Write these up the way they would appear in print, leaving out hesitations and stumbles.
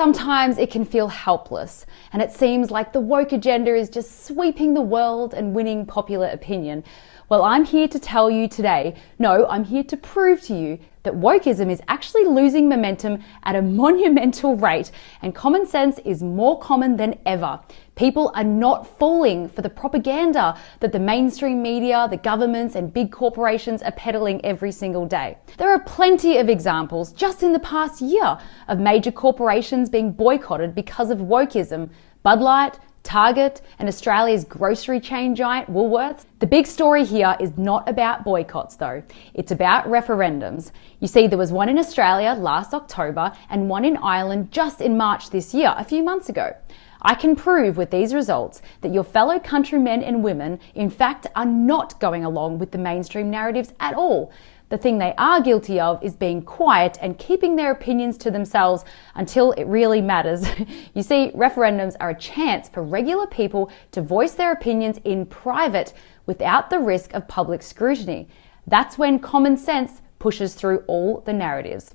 Sometimes it can feel helpless, and it seems like the woke agenda is just sweeping the world and winning popular opinion. Well, I'm here to tell you today, no, I'm here to prove to you that wokeism is actually losing momentum at a monumental rate, and common sense is more common than ever. People are not falling for the propaganda that the mainstream media, the governments and big corporations are peddling every single day. There are plenty of examples just in the past year of major corporations being boycotted because of wokeism. Bud Light, Target, and Australia's grocery chain giant Woolworths. The big story here is not about boycotts though, it's about referendums. You see, there was one in Australia last October and one in Ireland just in March this year, a few months ago. I can prove with these results that your fellow countrymen and women in fact are not going along with the mainstream narratives at all. The thing they are guilty of is being quiet and keeping their opinions to themselves until it really matters. You see, referendums are a chance for regular people to voice their opinions in private without the risk of public scrutiny. That's when common sense pushes through all the narratives.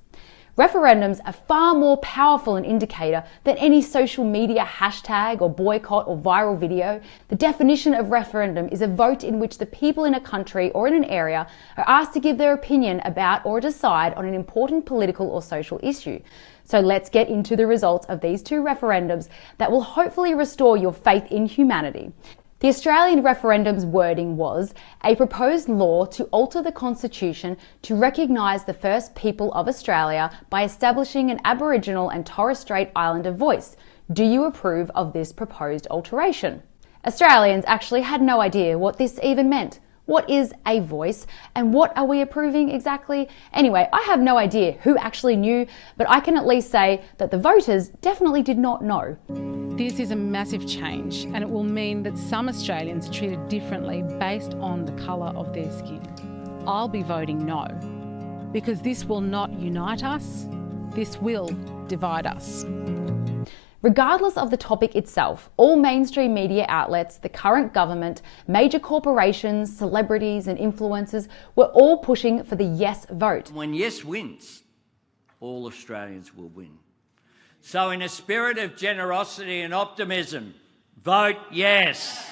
Referendums are far more powerful an indicator than any social media hashtag or boycott or viral video. The definition of referendum is a vote in which the people in a country or in an area are asked to give their opinion about or decide on an important political or social issue. So let's get into the results of these two referendums that will hopefully restore your faith in humanity. The Australian referendum's wording was a proposed law to alter the constitution to recognise the first people of Australia by establishing an Aboriginal and Torres Strait Islander voice. Do you approve of this proposed alteration? Australians actually had no idea what this even meant. What is a voice and what are we approving exactly? Anyway, I have no idea who actually knew, but I can at least say that the voters definitely did not know. This is a massive change and it will mean that some Australians are treated differently based on the colour of their skin. I'll be voting no, because this will not unite us, this will divide us. Regardless of the topic itself, all mainstream media outlets, the current government, major corporations, celebrities and influencers were all pushing for the yes vote. When yes wins, all Australians will win. So in a spirit of generosity and optimism, vote yes.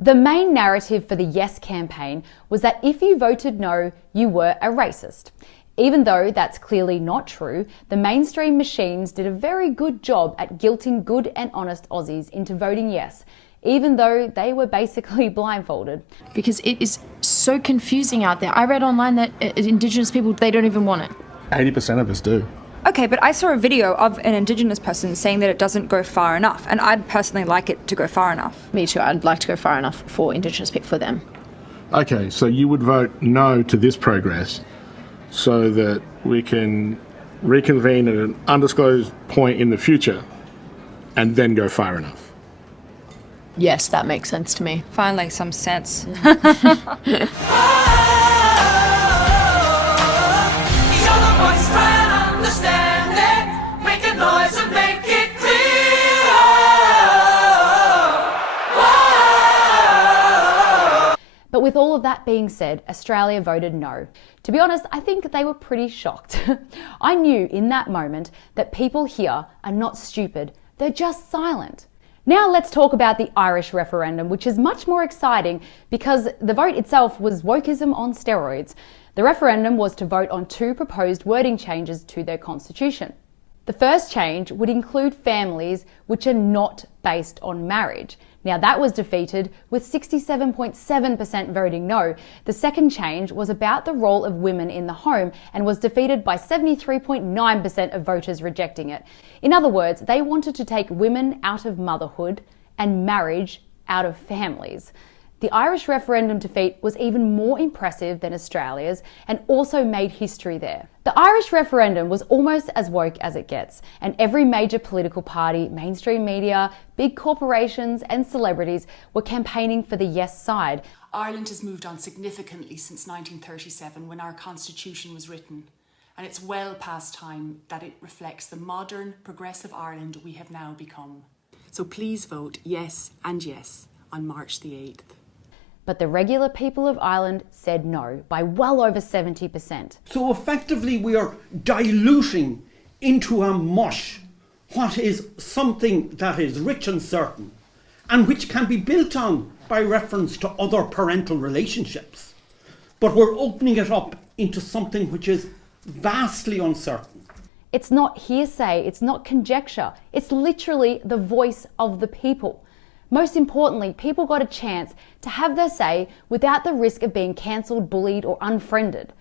The main narrative for the Yes campaign was that if you voted no, you were a racist. Even though that's clearly not true, the mainstream machines did a very good job at guilting good and honest Aussies into voting yes, even though they were basically blindfolded. Because it is so confusing out there. I read online that Indigenous people, they don't even want it. 80% of us do. Okay, but I saw a video of an Indigenous person saying that it doesn't go far enough, and I'd personally like it to go far enough. Me too, I'd like to go far enough for Indigenous people, for them. Okay, so you would vote no to this progress so that we can reconvene at an undisclosed point in the future and then go far enough. Yes, that makes sense to me. Finally, some sense. But with all of that being said, Australia voted no. To be honest, I think they were pretty shocked. I knew in that moment that people here are not stupid, they're just silent. Now let's talk about the Irish referendum, which is much more exciting because the vote itself was wokeism on steroids. The referendum was to vote on two proposed wording changes to their constitution. The first change would include families which are not based on marriage. Now that was defeated with 67.7% voting no. The second change was about the role of women in the home and was defeated by 73.9% of voters rejecting it. In other words, they wanted to take women out of motherhood and marriage out of families. The Irish referendum defeat was even more impressive than Australia's and also made history there. The Irish referendum was almost as woke as it gets, and every major political party, mainstream media, big corporations and celebrities were campaigning for the yes side. Ireland has moved on significantly since 1937 when our constitution was written, and it's well past time that it reflects the modern, progressive Ireland we have now become. So please vote yes and yes on March the 8th. But the regular people of Ireland said no by well over 70%. So effectively we are diluting into a mush what is something that is rich and certain and which can be built on by reference to other parental relationships. But we're opening it up into something which is vastly uncertain. It's not hearsay, it's not conjecture, it's literally the voice of the people. Most importantly, people got a chance to have their say without the risk of being cancelled, bullied, or unfriended.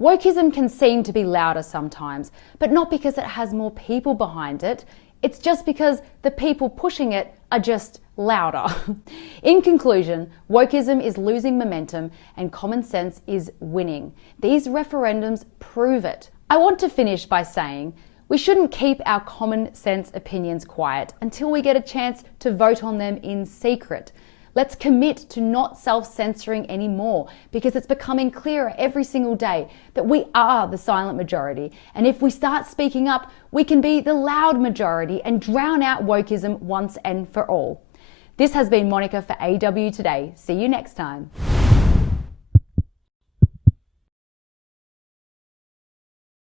Wokeism can seem to be louder sometimes, but not because it has more people behind it. It's just because the people pushing it are just louder. In conclusion, wokeism is losing momentum and common sense is winning. These referendums prove it. I want to finish by saying we shouldn't keep our common sense opinions quiet until we get a chance to vote on them in secret. Let's commit to not self-censoring anymore, because it's becoming clearer every single day that we are the silent majority. And if we start speaking up, we can be the loud majority and drown out wokeism once and for all. This has been Monica for AW Today. See you next time.